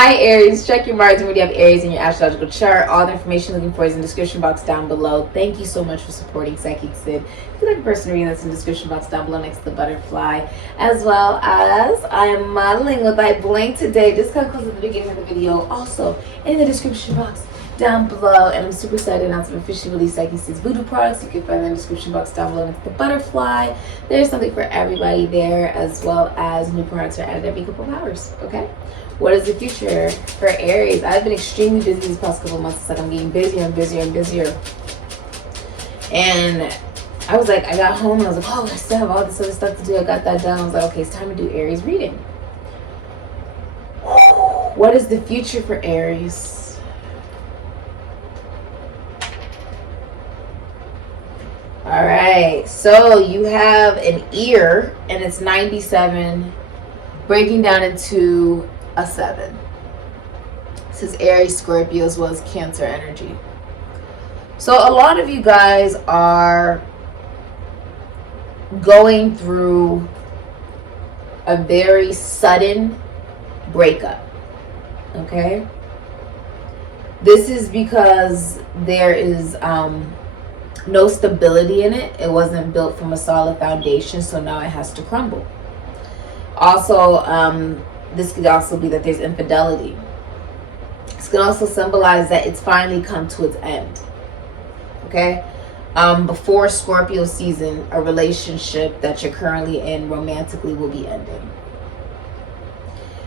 Hi Aries, check your Mars and when you have Aries in your astrological chart. All the information looking for is in the description box down below. Thank you so much for supporting Sikiksyd. If you'd like a person reading, that's in the description box down below next to the butterfly. As well as I am modeling with I Blank today. Just come close at the beginning of the video. Also in the description box down below. And I'm super excited to announce I've officially released Sikisyd's VOODOO products. You can find them in the description box down below next to the butterfly. There's something for everybody there, as well as new products are added every couple of hours. Okay? What is the future for Aries? I've been extremely busy these past couple of months. It's like I'm getting busier and busier and busier. And I was like, I got home and I was like, oh, I still have all this other stuff to do. I got that done. I was like, okay, it's time to do Aries reading. What is the future for Aries? All right, so you have an ear and it's 97 breaking down into a 7. This is Aries, Scorpio, as well as Cancer energy. So a lot of you guys are going through a very sudden breakup. Okay? This is because there is no stability in it. It wasn't built from a solid foundation, so now it has to crumble. Also, this could also be that there's infidelity. This can also symbolize that it's finally come to its end. Okay? Before Scorpio season, a relationship that you're currently in romantically will be ending.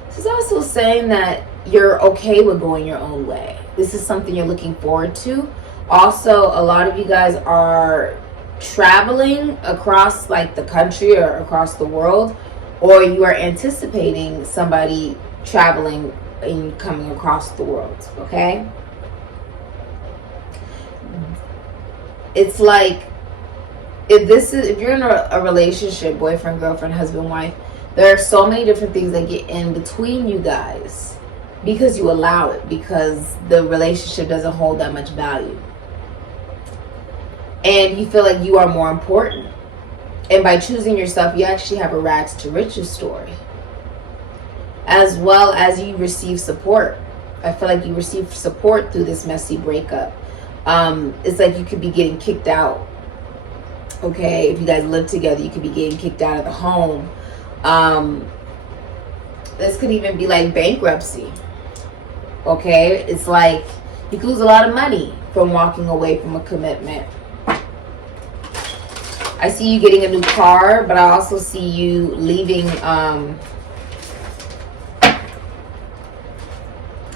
This is also saying that you're okay with going your own way. This is something you're looking forward to. Also, a lot of you guys are traveling across like the country or across the world, or you are anticipating somebody traveling and coming across the world. Okay? It's like if you're in a relationship, boyfriend, girlfriend, husband, wife, there are so many different things that get in between you guys because you allow it, because the relationship doesn't hold that much value. And you feel like you are more important. And by choosing yourself, you actually have a rags to riches story. As well as you receive support. I feel like you receive support through this messy breakup. It's like you could be getting kicked out. Okay, if you guys live together, you could be getting kicked out of the home. This could even be like bankruptcy. Okay, it's like you could lose a lot of money from walking away from a commitment. I see you getting a new car, but I also see you leaving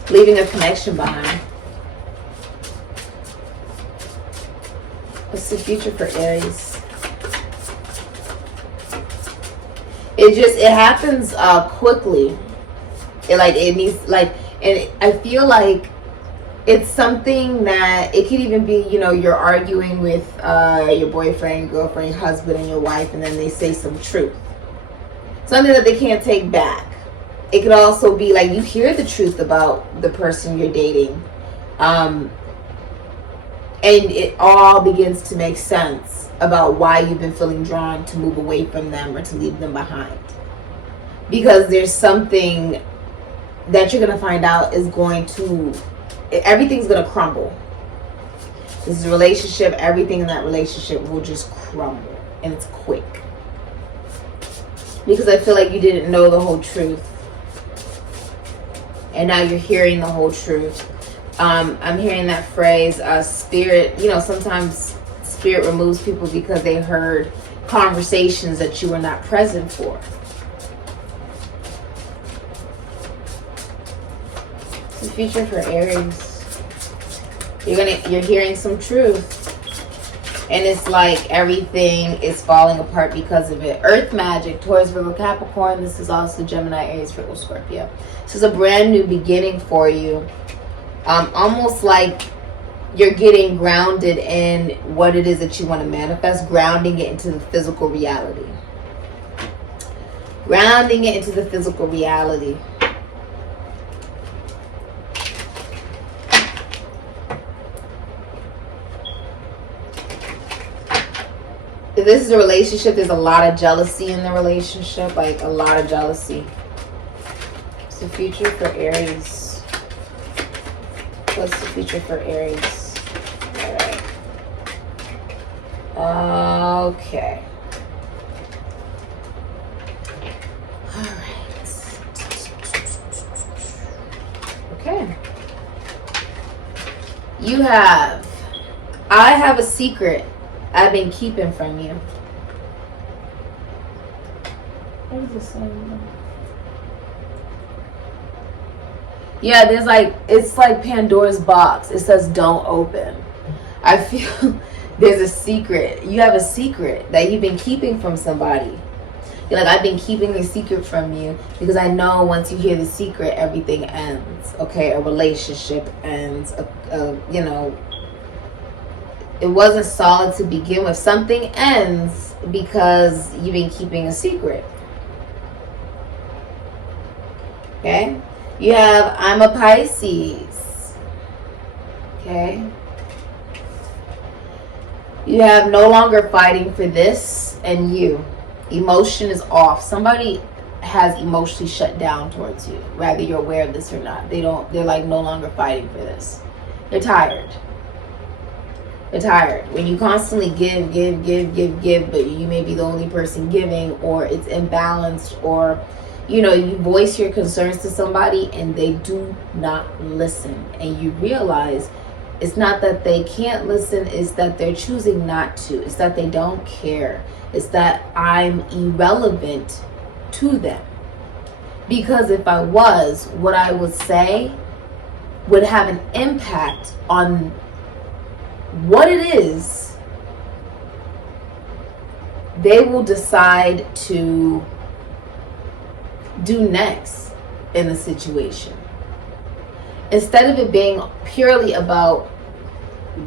leaving a connection behind. What's the future for Aries? It happens quickly. And I feel like it's something that it could even be, you know, you're arguing with your boyfriend, girlfriend, husband, and your wife, and then they say some truth. Something that they can't take back. It could also be like you hear the truth about the person you're dating. And it all begins to make sense about why you've been feeling drawn to move away from them or to leave them behind. Because there's something that you're going to find out is going to... everything's gonna crumble. This is a relationship. Everything in that relationship will just crumble, and it's quick. Because I feel like you didn't know the whole truth, and now you're hearing the whole truth. I'm hearing that phrase, spirit. You know, sometimes spirit removes people because they heard conversations that you were not present for. The future for Aries, you're hearing some truth, and it's like everything is falling apart because of it. Earth magic, Taurus, Virgo, Capricorn. This is also Gemini, Aries, Virgo, Scorpio. This is a brand new beginning for you. Almost like you're getting grounded in what it is that you want to manifest, grounding it into the physical reality. Grounding it into the physical reality. If this is a relationship, there's a lot of jealousy in the relationship, like a lot of jealousy. the future for Aries? What's the future for Aries? All right. Okay. All right. Okay. You have, I have a secret I've been keeping from you. What is this saying? Yeah, there's like, it's like Pandora's box. It says don't open. I feel there's a secret. You have a secret that you've been keeping from somebody. You're like, I've been keeping the secret from you because I know once you hear the secret, everything ends. Okay, a relationship ends. You know, it wasn't solid to begin with. Something ends because you've been keeping a secret. Okay, you have, I'm a Pisces. Okay, you have no longer fighting for this and you. Emotion is off. Somebody has emotionally shut down towards you, whether you're aware of this or not. They're like no longer fighting for this. They're tired. They're tired. When you constantly give, but you may be the only person giving, or it's imbalanced, or you know, you voice your concerns to somebody and they do not listen. And you realize it's not that they can't listen, it's that they're choosing not to. It's that they don't care. It's that I'm irrelevant to them. Because if I was, what I would say would have an impact on what it is they will decide to do next in the situation. Instead of it being purely about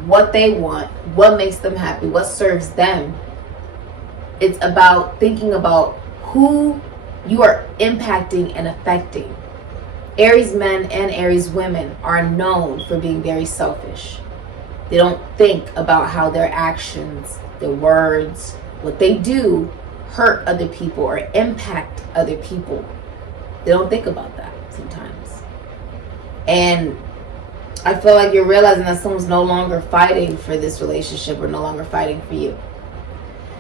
what they want, what makes them happy, what serves them, it's about thinking about who you are impacting and affecting. Aries men and Aries women are known for being very selfish. They don't think about how their actions, their words, what they do hurt other people or impact other people. They don't think about that sometimes. And I feel like you're realizing that someone's no longer fighting for this relationship or no longer fighting for you.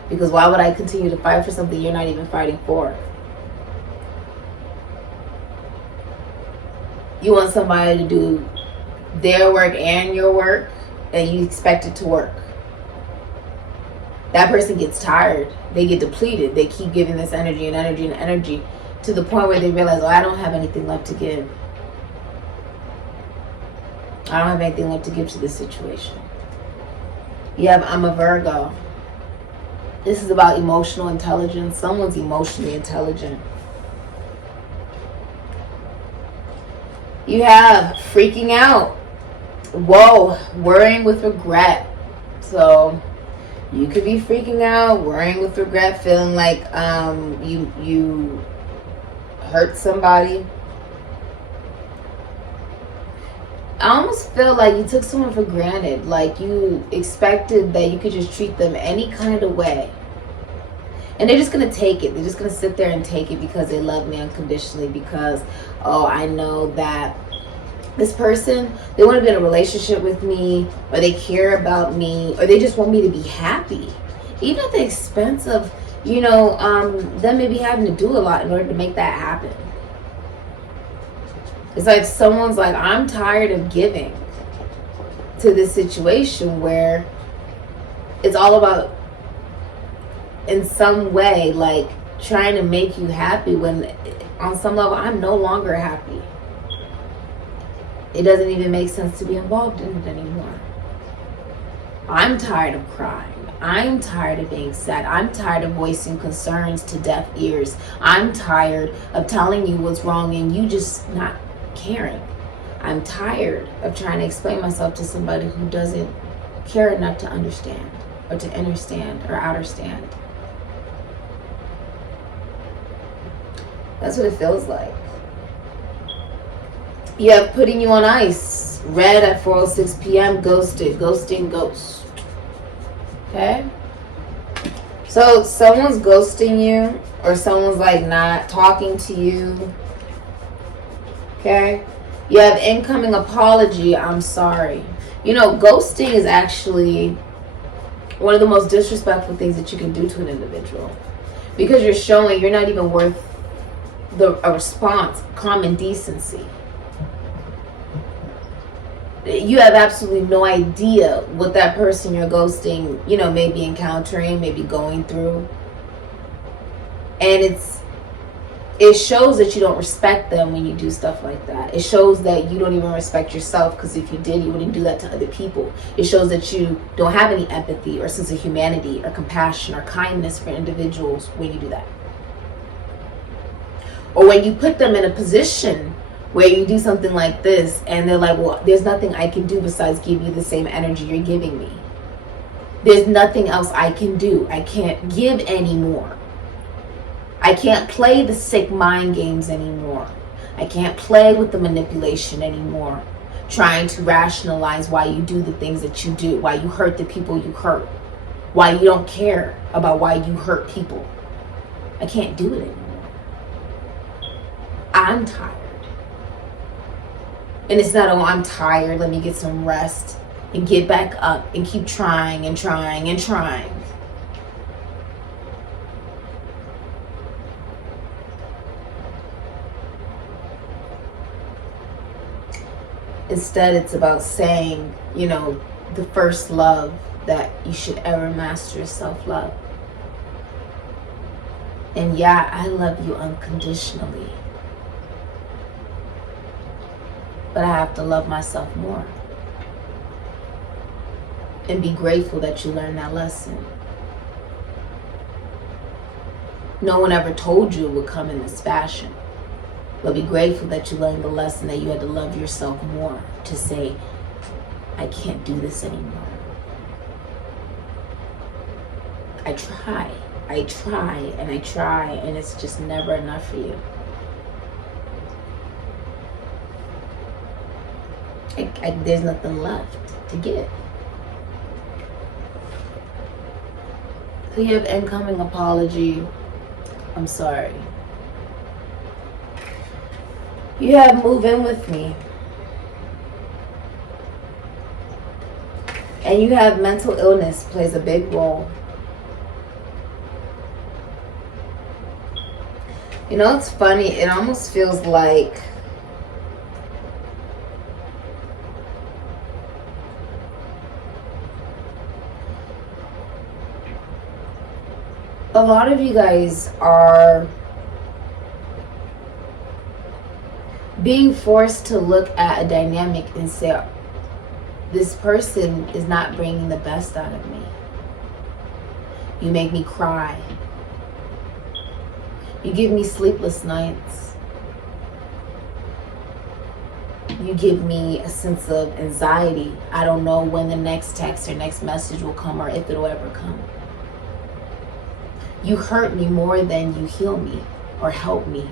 Because why would I continue to fight for something you're not even fighting for? You want somebody to do their work and your work, and you expect it to work. That person gets tired. They get depleted. They keep giving this energy and energy and energy to the point where they realize, oh, I don't have anything left to give. I don't have anything left to give to this situation. You have, I'm a Virgo. This is about emotional intelligence. Someone's emotionally intelligent. You have freaking out. Whoa, worrying with regret. So you could be freaking out, worrying with regret, feeling like you hurt somebody. I almost feel like you took someone for granted. Like you expected that you could just treat them any kind of way. And they're just going to take it. They're just going to sit there and take it because they love me unconditionally. Because, oh, I know that this person, they want to be in a relationship with me, or they care about me, or they just want me to be happy. Even at the expense of, you know, them maybe having to do a lot in order to make that happen. It's like someone's like, I'm tired of giving to this situation where it's all about, in some way, like trying to make you happy when on some level I'm no longer happy. It doesn't even make sense to be involved in it anymore. I'm tired of crying. I'm tired of being sad. I'm tired of voicing concerns to deaf ears. I'm tired of telling you what's wrong and you just not caring. I'm tired of trying to explain myself to somebody who doesn't care enough to understand or to understand or understand. That's what it feels like. You have putting you on ice. Red at 4:06 p.m. Ghosted. Ghosting ghost. Okay? So someone's ghosting you, or someone's like not talking to you. Okay? You have incoming apology, I'm sorry. You know, ghosting is actually one of the most disrespectful things that you can do to an individual. Because you're showing you're not even worth a response, common decency. You have absolutely no idea what that person you're ghosting, you know, may be encountering, may be going through. And it shows that you don't respect them when you do stuff like that. It shows that you don't even respect yourself, because if you did, you wouldn't do that to other people. It shows that you don't have any empathy or sense of humanity or compassion or kindness for individuals when you do that. Or when you put them in a position where you do something like this and they're like, well, there's nothing I can do besides give you the same energy you're giving me. There's nothing else I can do. I can't give anymore. I can't play the sick mind games anymore. I can't play with the manipulation anymore. Trying to rationalize why you do the things that you do, why you hurt the people you hurt, why you don't care about why you hurt people. I can't do it anymore. I'm tired. And it's not, oh, I'm tired, let me get some rest and get back up and keep trying and trying and trying. Instead, it's about saying, you know, the first love that you should ever master is self-love. And yeah, I love you unconditionally. But I have to love myself more. And be grateful that you learned that lesson. No one ever told you it would come in this fashion. But be grateful that you learned the lesson that you had to love yourself more to say, I can't do this anymore. I try, and I try, and it's just never enough for you. There's nothing left to give. So you have incoming apology, I'm sorry. You have move in with me. And you have mental illness plays a big role. You know, it's funny. It almost feels like a lot of you guys are being forced to look at a dynamic and say, this person is not bringing the best out of me. You make me cry. You give me sleepless nights. You give me a sense of anxiety. I don't know when the next text or next message will come or if it'll ever come. You hurt me more than you heal me or help me.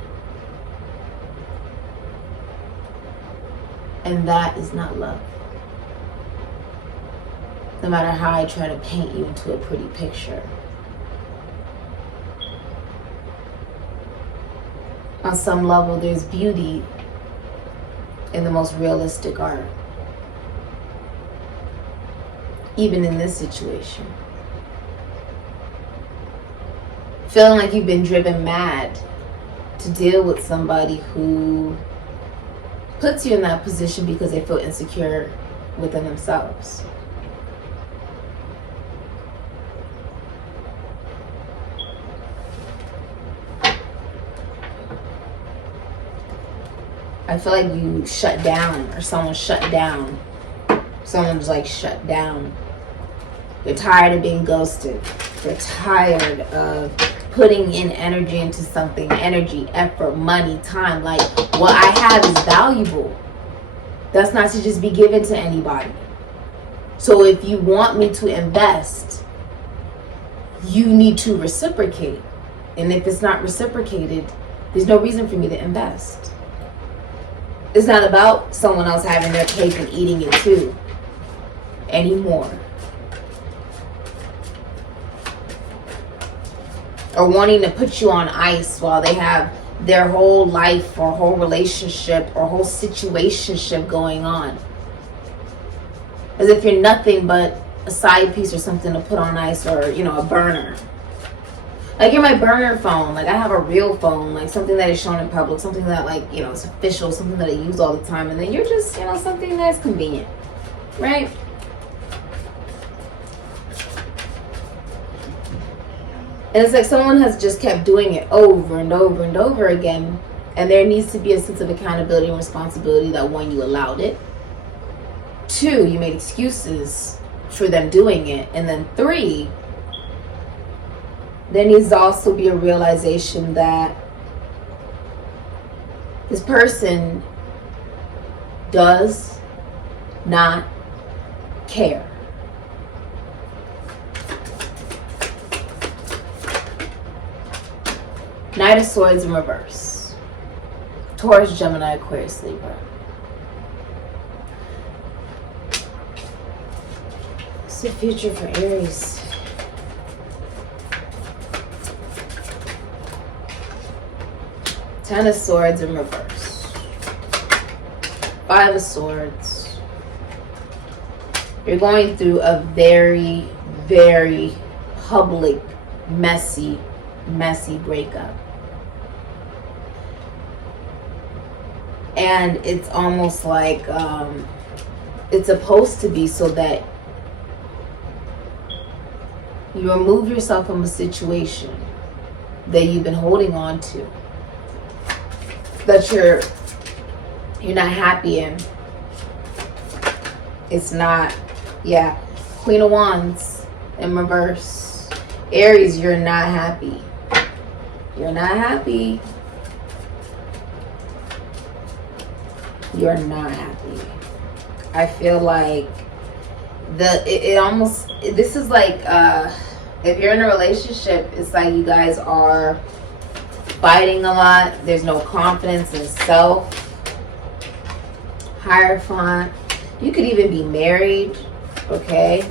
And that is not love. No matter how I try to paint you into a pretty picture. On some level, there's beauty in the most realistic art. Even in this situation. Feeling like you've been driven mad to deal with somebody who puts you in that position because they feel insecure within themselves. I feel like you shut down, or someone shut down. Someone's like shut down. You're tired of being ghosted. You're tired of putting in energy into something. Energy, effort, money, time. Like, what I have is valuable. That's not to just be given to anybody. So if you want me to invest, you need to reciprocate. And if it's not reciprocated, there's no reason for me to invest. It's not about someone else having their cake and eating it too anymore. Or wanting to put you on ice while they have their whole life or whole relationship or whole situationship going on. As if you're nothing but a side piece or something to put on ice, or, you know, a burner. Like, you're my burner phone. Like, I have a real phone, like something that is shown in public, something that, like, you know, is official, something that I use all the time. And then you're just, you know, something that's convenient, right? And it's like someone has just kept doing it over and over and over again. And there needs to be a sense of accountability and responsibility that, one, you allowed it. Two, you made excuses for them doing it. And then three, there needs to also be a realization that this person does not care. Knight of Swords in reverse. Taurus, Gemini, Aquarius, Libra. What's the future for Aries? Ten of Swords in reverse. Five of Swords. You're going through a very, very public, messy breakup. And it's almost like it's supposed to be so that you remove yourself from a situation that you've been holding on to, that you're not happy in. It's not, yeah. Queen of Wands in reverse. Aries, you're not happy. You're not happy. You're not happy. I feel like it almost, this is like, if you're in a relationship, it's like you guys are fighting a lot. There's no confidence in self. Hierophant. You could even be married. Okay.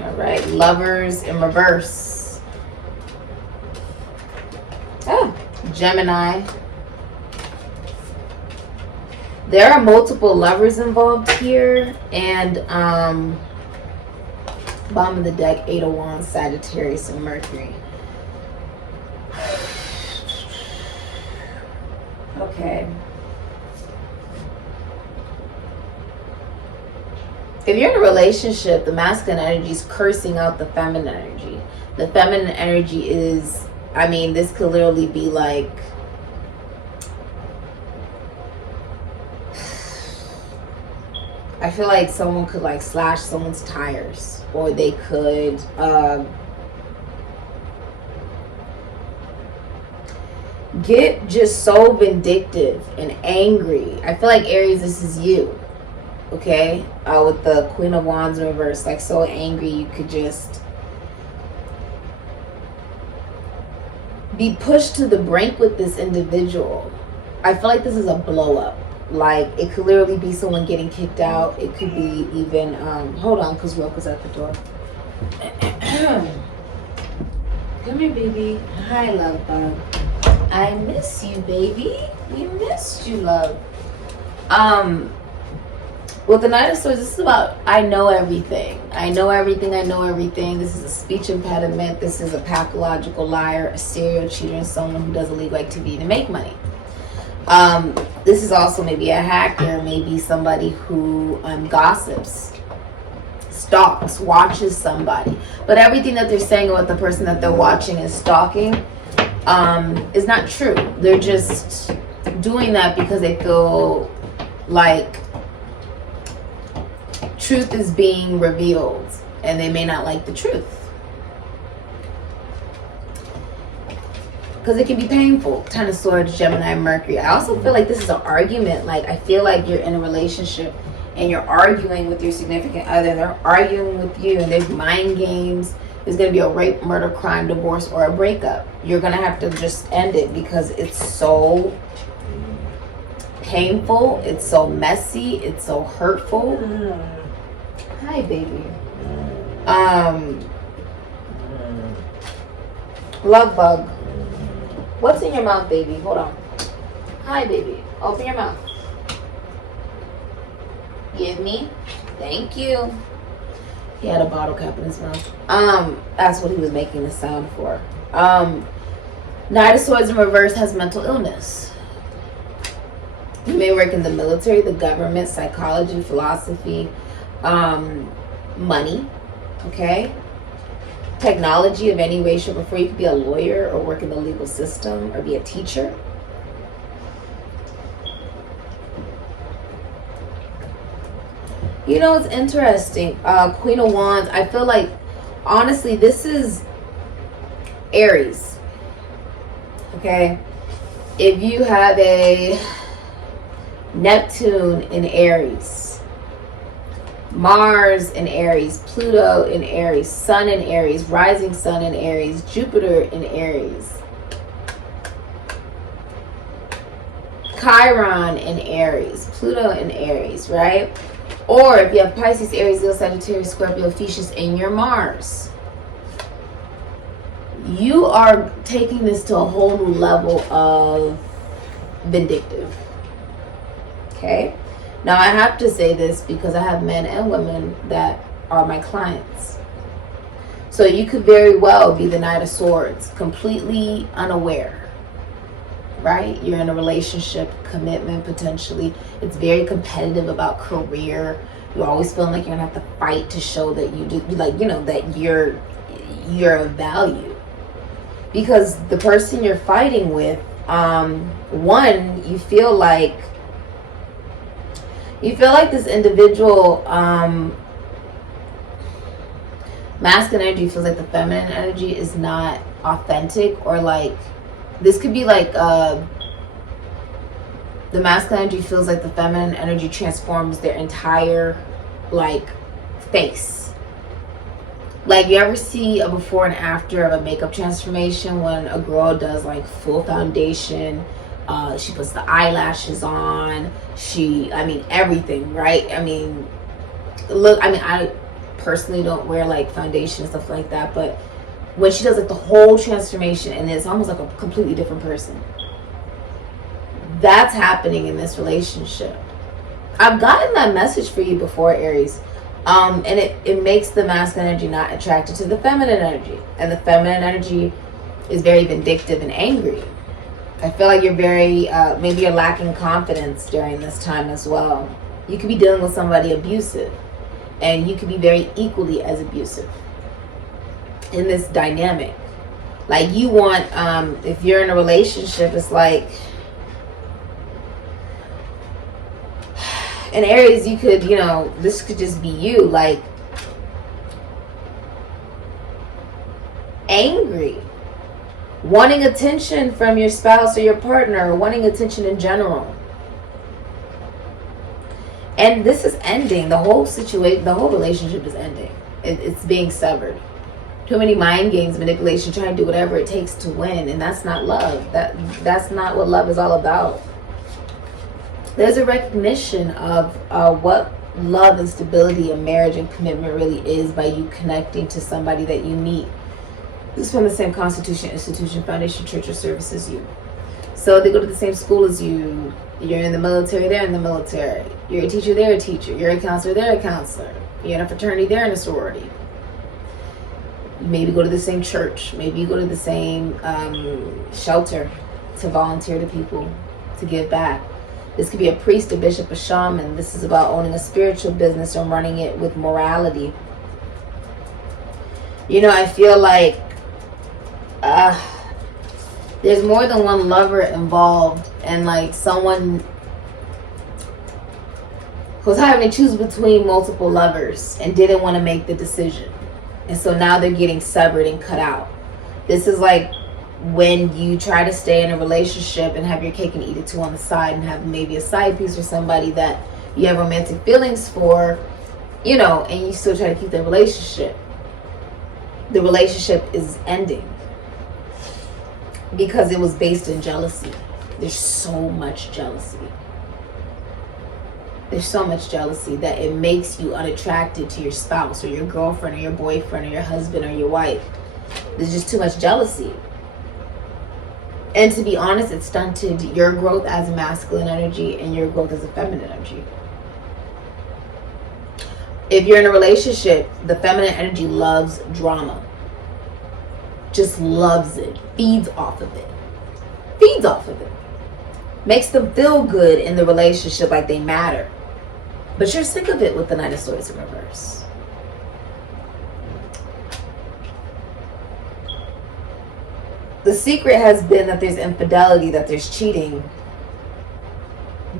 All right. Lovers in reverse. Ah, Gemini. There are multiple lovers involved here, and bottom of the deck, Eight of Wands, Sagittarius, and Mercury. Okay. If you're in a relationship, the masculine energy is cursing out the feminine energy. The feminine energy is, I mean, this could literally be like, I feel like someone could like slash someone's tires, or they could get just so vindictive and angry. I feel like Aries, this is you, okay? With the Queen of Wands in reverse, like so angry you could just be pushed to the brink with this individual. I feel like this is a blow up. Like, it could literally be someone getting kicked out. It could be even, hold on, because Roka's at the door. Come here, baby. Hi, love bug. I miss you, baby. We missed you, love. With the Knight of Swords, this is about, I know everything. I know everything, I know everything. This is a speech impediment. This is a pathological liar, a serial cheater, and someone who does illegal activity to make money. This is also maybe a hacker, maybe somebody who gossips, stalks, watches somebody. But everything that they're saying about the person that they're watching and stalking is not true. They're just doing that because they feel like truth is being revealed and they may not like the truth. Because it can be painful. Ten of Swords, Gemini, Mercury. I also feel like this is an argument. Like, I feel like you're in a relationship and you're arguing with your significant other. They're arguing with you, and there's mind games. There's going to be a rape, murder, crime, divorce, or a breakup. You're going to have to just end it because it's so painful. It's so messy. It's so hurtful. Hi, baby. Love bug. What's in your mouth, baby? Hold on. Hi, baby. Open your mouth. Give me. Thank you. He had a bottle cap in his mouth. That's what he was making the sound for. Knight of Swords in reverse has mental illness. You may work in the military, the government, psychology, philosophy, money, okay? Technology of any way, shape, or form. You could be a lawyer or work in the legal system or be a teacher. You know, it's interesting. Queen of Wands, I feel like, honestly, this is Aries. Okay? If you have a Neptune in Aries, Mars in Aries, Pluto in Aries, Sun in Aries, rising Sun in Aries, Jupiter in Aries, Chiron in Aries, Pluto in Aries, right? Or if you have Pisces, Aries, Leo, Sagittarius, Scorpio, Ophiuchus in your Mars, you are taking this to a whole new level of vindictive. Okay? Now, I have to say this because I have men and women that are my clients. So you could very well be the Knight of Swords, completely unaware. Right? You're in a relationship, commitment potentially. It's very competitive about career. You're always feeling like you're gonna have to fight to show that you do, like, you know, that you're of value. Because the person you're fighting with, one, you feel like this individual, masculine energy feels like the feminine energy is not authentic, or like, this could be like the masculine energy feels like the feminine energy transforms their entire like face. Like, you ever see a before and after of a makeup transformation when a girl does like full foundation, she puts the eyelashes on, I mean everything, right? I mean, look, I mean, I personally don't wear like foundation and stuff like that, but when she does like the whole transformation and it's almost like a completely different person. That's happening in this relationship. I've gotten that message for you before, Aries. And it makes the masculine energy not attracted to the feminine energy. And the feminine energy is very vindictive and angry. I feel like you're very, maybe you're lacking confidence during this time as well. You could be dealing with somebody abusive. And you could be very equally as abusive in this dynamic. Like, you want, if you're in a relationship, it's like, in Aries, you could, you know, this could just be you, like, angry, wanting attention from your spouse or your partner, or wanting attention in general. And this is ending. The whole situation, the whole relationship is ending. It's being severed. Too many mind games, manipulation, trying to do whatever it takes to win. And that's not love. That's not what love is all about. There's a recognition of what love and stability and marriage and commitment really is by you connecting to somebody that you meet who's from the same constitution, institution, foundation, church, or service as you. So they go to the same school as you. You're in the military, they're in the military. You're a teacher, they're a teacher. You're a counselor, they're a counselor. You're in a fraternity, they're in a sorority. You maybe go to the same church. Maybe you go to the same shelter to volunteer to people, to give back. This could be a priest, a bishop, a shaman. This is about owning a spiritual business and running it with morality. You know, I feel like there's more than one lover involved, and like someone who's having to choose between multiple lovers and didn't want to make the decision. And so now they're getting severed and cut out. This is like when you try to stay in a relationship and have your cake and eat it too on the side, and have maybe a side piece or somebody that you have romantic feelings for, you know, and you still try to keep the relationship. The relationship is ending because it was based in jealousy. There's so much jealousy. There's so much jealousy that it makes you unattracted to your spouse or your girlfriend or your boyfriend or your husband or your wife. There's just too much jealousy. And to be honest, it stunted your growth as a masculine energy and your growth as a feminine energy. If you're in a relationship, the feminine energy loves drama. Just loves it. Feeds off of it. Feeds off of it. Makes them feel good in the relationship, like they matter. But you're sick of it with the Knight of Swords in reverse. The secret has been that there's infidelity, that there's cheating.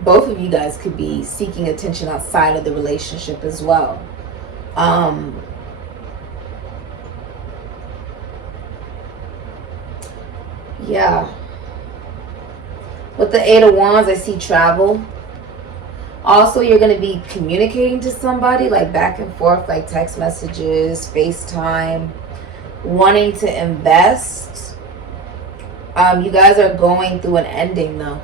Both of you guys could be seeking attention outside of the relationship as well. Yeah. With the Eight of Wands, I see travel. Also, you're going to be communicating to somebody, like back and forth, like text messages, FaceTime, wanting to invest. You guys are going through an ending though.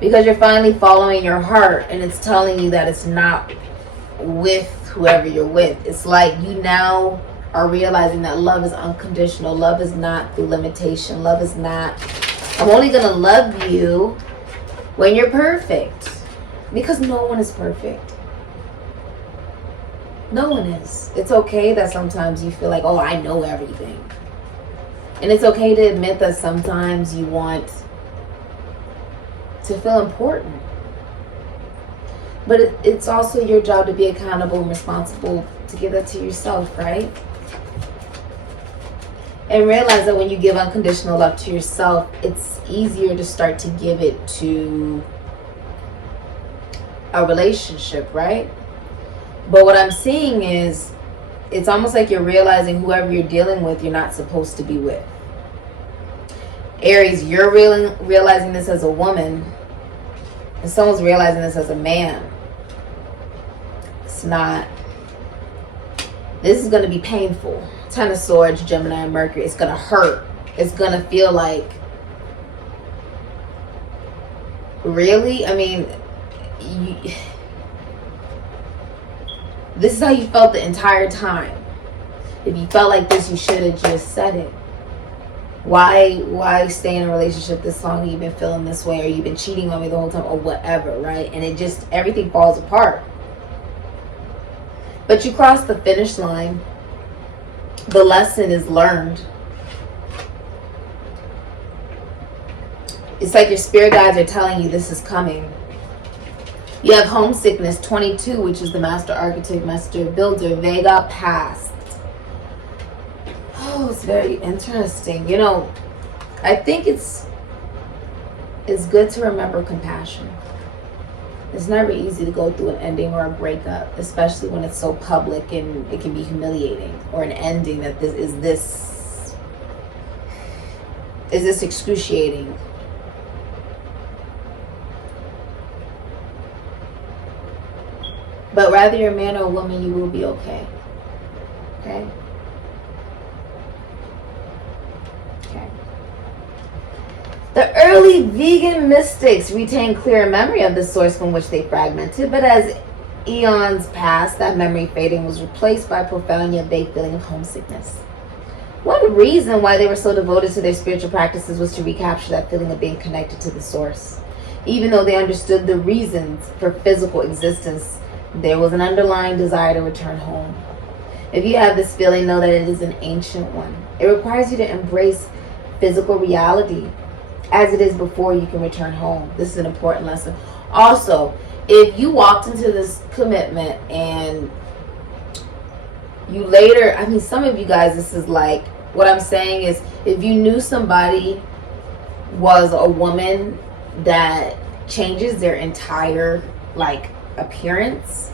Because you're finally following your heart and it's telling you that it's not with whoever you're with. It's like you now are realizing that love is unconditional. Love is not through limitation. Love is not, I'm only going to love you when you're perfect. Because no one is perfect. No one is. It's okay that sometimes you feel like, oh, I know everything. And it's okay to admit that sometimes you want to feel important. But it's also your job to be accountable and responsible to give that to yourself, right? And realize that when you give unconditional love to yourself, it's easier to start to give it to a relationship, right? But what I'm seeing is, it's almost like you're realizing whoever you're dealing with, you're not supposed to be with. Aries, you're realizing this as a woman, and someone's realizing this as a man. It's not. This is going to be painful. Ten of Swords, Gemini, and Mercury. It's going to hurt. It's going to feel like, really? I mean, this is how you felt the entire time. If you felt like this, you should have just said it. Why stay in a relationship this long? You've been feeling this way, or you've been cheating on me the whole time, or whatever, right? And it just, everything falls apart. But you crossed the finish line. The lesson is learned. It's like your spirit guides are telling you this is coming. You have homesickness, 22, which is the master architect, master builder, Vega past. Oh, it's very interesting. You know, I think it's good to remember compassion. It's never easy to go through an ending or a breakup, especially when it's so public and it can be humiliating, or an ending that this is excruciating. But whether you're a man or a woman, you will be okay. Okay? Okay. The early vegan mystics retain clear memory of the source from which they fragmented, but as eons passed, that memory fading was replaced by profound yet vague feeling of homesickness. One reason why they were so devoted to their spiritual practices was to recapture that feeling of being connected to the source. Even though they understood the reasons for physical existence, there was an underlying desire to return home. If you have this feeling, know that it is an ancient one. It requires you to embrace physical reality as it is before you can return home. This is an important lesson. Also, if you walked into this commitment and you later, I mean, some of you guys, this is like, what I'm saying is, if you knew somebody was a woman that changes their entire, like, appearance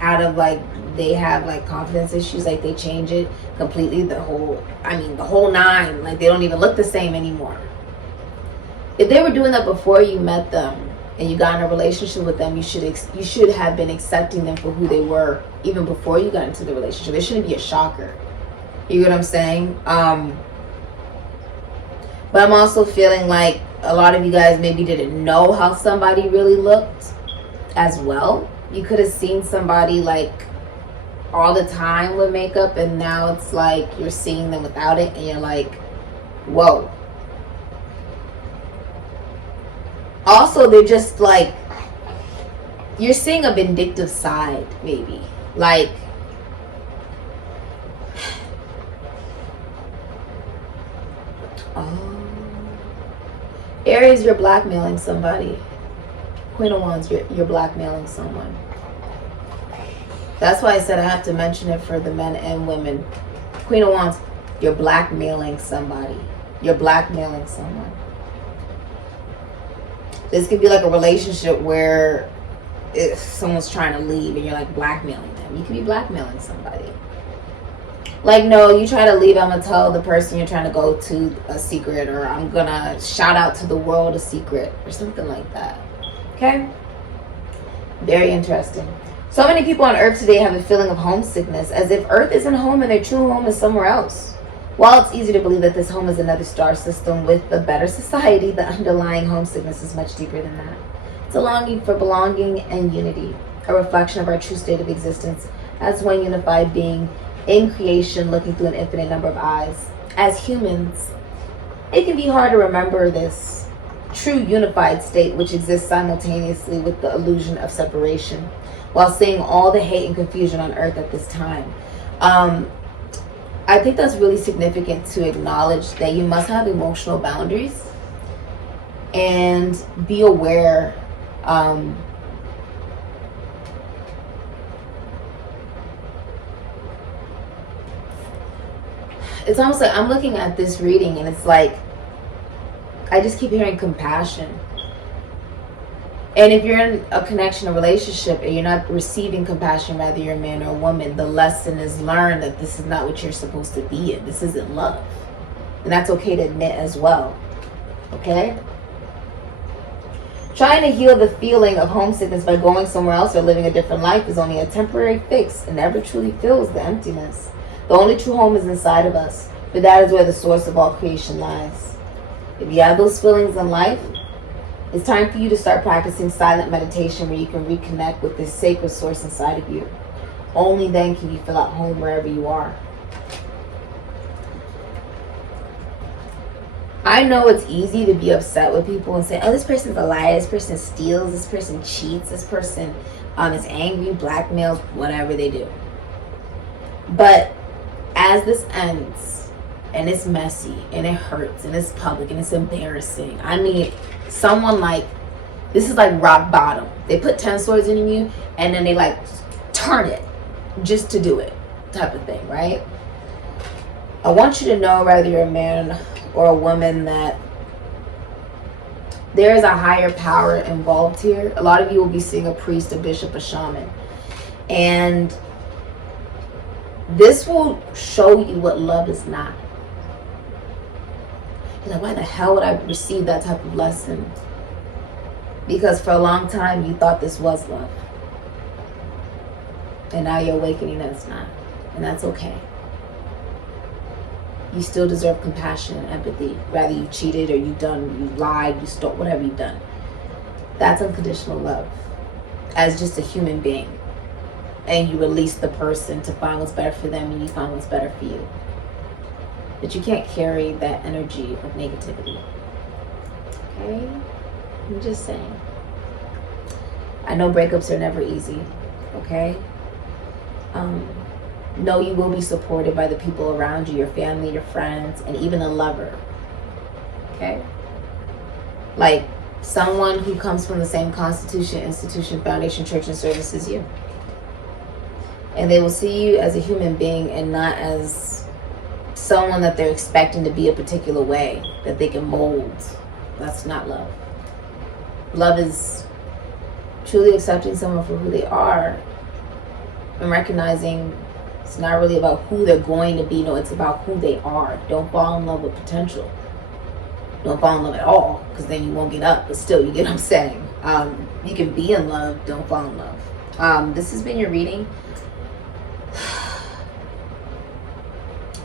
out of, like, they have, like, confidence issues, like, they change it completely, the whole nine, like, they don't even look the same anymore. If they were doing that before you met them and you got in a relationship with them, you should have been accepting them for who they were even before you got into the relationship. It shouldn't be a shocker. You get what I'm saying? But I'm also feeling like a lot of you guys maybe didn't know how somebody really looked as well. You could have seen somebody like all the time with makeup, and now it's like you're seeing them without it and you're like, whoa. Also, they're just like, you're seeing a vindictive side, maybe. Like, oh, Aries, you're blackmailing somebody. Queen of Wands, you're blackmailing someone. That's why I said I have to mention it for the men and women. Queen of Wands, you're blackmailing somebody. You're blackmailing someone. This could be like a relationship where if someone's trying to leave and you're like blackmailing them. You could be blackmailing somebody. Like, no, you try to leave, I'm going to tell the person you're trying to go to a secret, or I'm going to shout out to the world a secret, or something like that. Okay? Very interesting. So many people on Earth today have a feeling of homesickness, as if Earth isn't home and their true home is somewhere else. While it's easy to believe that this home is another star system with a better society, the underlying homesickness is much deeper than that. It's a longing for belonging and unity, a reflection of our true state of existence as one unified being in creation, looking through an infinite number of eyes. As humans, it can be hard to remember this true unified state which exists simultaneously with the illusion of separation, while seeing all the hate and confusion on Earth at this time. I think that's really significant to acknowledge that you must have emotional boundaries and be aware. It's almost like I'm looking at this reading and it's like I just keep hearing compassion. And if you're in a connection, a relationship, and you're not receiving compassion, whether you're a man or a woman, the lesson is learned that this is not what you're supposed to be in. This isn't love. And that's okay to admit as well. Okay? Trying to heal the feeling of homesickness by going somewhere else or living a different life is only a temporary fix and never truly fills the emptiness. The only true home is inside of us, but that is where the source of all creation lies. If you have those feelings in life, it's time for you to start practicing silent meditation where you can reconnect with this sacred source inside of you. Only then can you feel at home wherever you are. I know it's easy to be upset with people and say, oh, this person's a liar, this person steals, this person cheats, this person is angry, blackmails, whatever they do. But as this ends, and it's messy, and it hurts, and it's public, and it's embarrassing. I mean, someone like, this is like rock bottom. They put 10 swords in you, and then they like turn it just to do it, type of thing, right? I want you to know, whether you're a man or a woman, that there is a higher power involved here. A lot of you will be seeing a priest, a bishop, a shaman. And this will show you what love is not. You're like, why the hell would I receive that type of lesson? Because for a long time you thought this was love. And now you're awakening that it's not. And that's okay. You still deserve compassion and empathy. Whether you cheated or you lied, you stole, whatever you've done. That's unconditional love. As just a human being. And you release the person to find what's better for them, and you find what's better for you. But you can't carry that energy of negativity. Okay? I'm just saying. I know breakups are never easy. Okay? No, you will be supported by the people around you, your family, your friends, and even a lover. Okay? Like someone who comes from the same constitution, institution, foundation, church, and service as you. And they will see you as a human being and not as someone that they're expecting to be a particular way that they can mold. That's not love. Love is truly accepting someone for who they are and recognizing it's not really about who they're going to be. No, it's about who they are. Don't fall in love with potential. Don't fall in love at all, because then you won't get up. But still, you get what I'm saying. You can be in love. Don't fall in love. This has been your reading.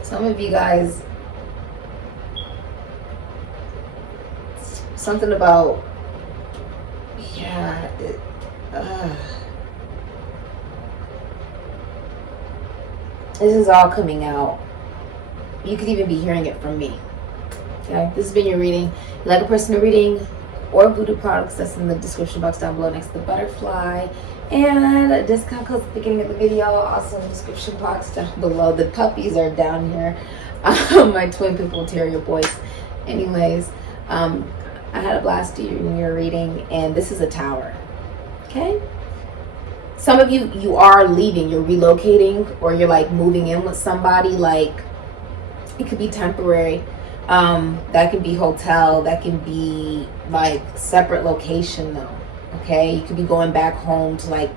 Some of you guys, something about, yeah, This is all coming out. You could even be hearing it from me. Okay, this has been your reading. If you like a personal reading or voodoo products, that's in the description box down below next to the butterfly. And a discount code at the beginning of the video, also in the description box down below. The puppies are down here. My twin pit bull terrier boys. Anyways, I had a blast doing your reading, and this is a tower. Okay? Some of you are leaving, you're relocating, or you're like moving in with somebody. Like, it could be temporary. That could be hotel, that can be like separate location though. Okay, you could be going back home to like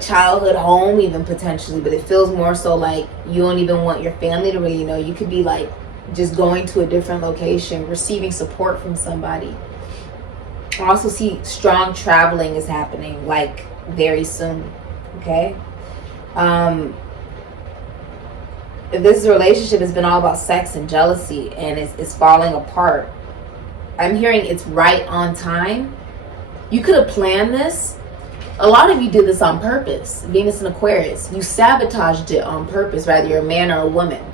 childhood home even potentially, but it feels more so like you don't even want your family to really know. You could be like just going to a different location, receiving support from somebody. I also see strong traveling is happening like very soon. Okay, if this relationship has been all about sex and jealousy and it's falling apart, I'm hearing it's right on time. You could have planned this. A lot of you did this on purpose. Venus and Aquarius, you sabotaged it on purpose, whether you're a man or a woman,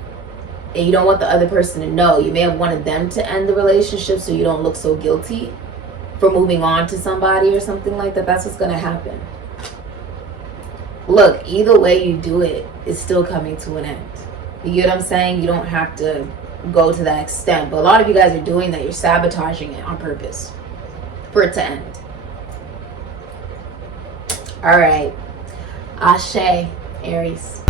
and you don't want the other person to know. You may have wanted them to end the relationship so you don't look so guilty for moving on to somebody or something like that. That's what's going to happen. Look, either way you do it, it's still coming to an end. You get what I'm saying? You don't have to go to that extent, but a lot of you guys are doing that. You're sabotaging it on purpose for it to end. All right, Ashe, Aries.